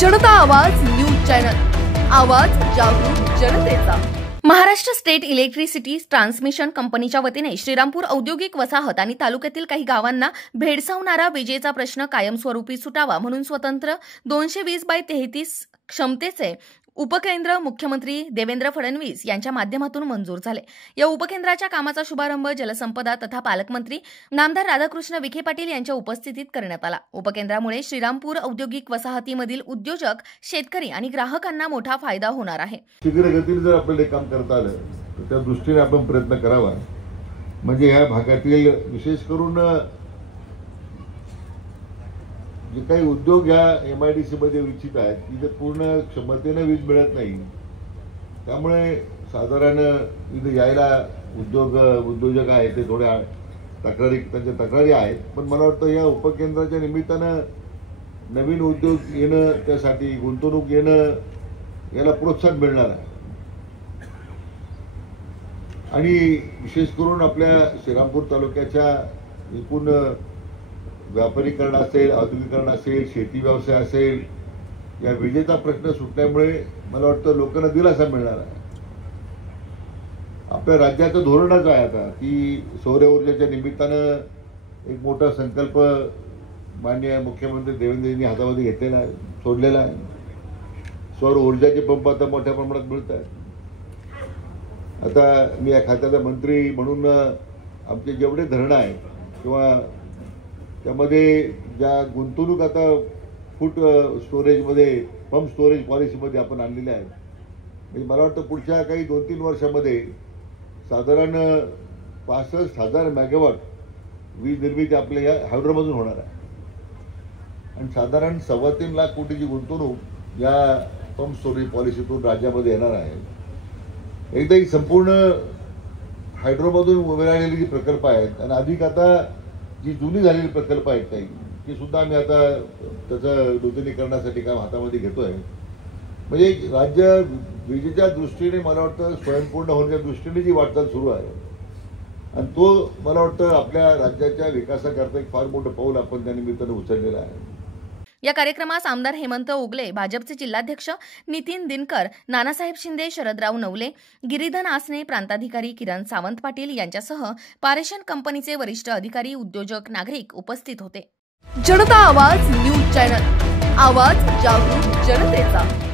जनता आवाज news channel, आवाज जागरूक जनतेचा। महाराष्ट्र स्टेट इलेक्ट्रिसिटी ट्रान्समिशन कंपनीच्या वतीने श्रीरामपूर औद्योगिक वसाहत आणि तालुक्यातील काही गावांना भेडसावणारा विजेचा प्रश्न कायमस्वरूपी सुटावा म्हणून स्वतंत्र 220/33 क्षमतेचे उपकेंद्र मुख्यमंत्री देवेंद्र फडणवीस यांच्या माध्यमातून मंजूर झाले। या उपकेंद्राच्या कामाचा शुभारंभ जलसंपदा तथा पालकमंत्री नामदार राधाकृष्ण विखे पाटील यांच्या उपस्थितीत करण्यात आला। उपकेंद्रामुळे श्रीरामपूर औद्योगिक वसाहतीमधील उद्योजक, शेतकरी आणि ग्राहकांना मोठा फायदा होणार आहे। शीघ्र गतीने जर आपल्याला काम करता आलं तर त्या दृष्टीने आपण प्रयत्न करावा। म्हणजे ह्या भागातील विशेष करून जे काही उद्योग या MIDC मध्ये इच्छित आहेत तिथे पूर्ण क्षमतेने वीज मिळत नाही, त्यामुळे साधारण इथे यायला उद्योजक आहेत ते थोड्या त्यांच्या तक्रारी आहेत। पण मला वाटतं या उपकेंद्राच्या निमित्तानं नवीन उद्योग येणं, त्यासाठी गुंतवणूक येणं, याला प्रोत्साहन मिळणार आहे। आणि विशेष करून आपल्या श्रीरामपूर तालुक्याच्या एकूण व्यापारीकरण असेल, औद्योगिकरण असेल, शेती व्यवसाय असेल, या विजेचा प्रश्न सुटल्यामुळे मला वाटतं लोकांना दिलासा मिळणार आहे। आपल्या राज्याचं धोरणच आहे आता की सौर ऊर्जेच्या निमित्तानं एक मोठा संकल्प माननीय मुख्यमंत्री देवेंद्रजींनी हातामध्ये घेतलेला आहे, सोडलेला आहे। सौर ऊर्जाचे पंप आता मोठ्या प्रमाणात मिळत आहेत। आता मी या खात्याचा मंत्री म्हणून आमचे जेवढे धरणं आहेत किंवा त्यामध्ये ज्या गुंतवणूक आता फूट स्टोरेजमध्ये, पंप स्टोरेज पॉलिसीमध्ये आपण आणलेल्या आहेत, म्हणजे मला वाटतं पुढच्या काही 2-3 वर्षामध्ये साधारण 65,000 मेगावॉट वीज निर्मिती आपल्या या हायड्रोमधून होणार आहे। आणि साधारण 3.25 लाख कोटीची गुंतवणूक या पंप स्टोरेज पॉलिसीतून राज्यामध्ये येणार आहे। एकदा ही संपूर्ण हायड्रोमधून मिळालेली जी प्रकल्प आहेत आणि अधिक आता जी जुनी झालेली प्रकल्प आहेत काही, ती सुद्धा आम्ही आता त्याचं नूतनीकरणासाठी काम हातामध्ये घेतोय। म्हणजे राज्य विजेच्या दृष्टीने मला वाटतं स्वयंपूर्ण होण्याच्या दृष्टीने जी वाटचाल सुरू आहे आणि तो मला वाटतं आपल्या राज्याच्या विकासाकरता एक फार मोठं पाऊल आपण त्या निमित्तानं उचललेलं आहे। या कार्यक्रमास आमदार हेमंत ओगले, भाजपचे जिल्हाध्यक्ष नितीन दिनकर, नानासाहेब शिंदे, शरदराव नवले, गिरीधन आसने, प्रांताधिकारी किरण सावंत पाटील यांच्यासह पारेषण कंपनीचे वरिष्ठ अधिकारी, उद्योजक, नागरिक उपस्थित होते। जनता आवाज न्यूज चॅनल, आवाज जागरूक जनतेचा।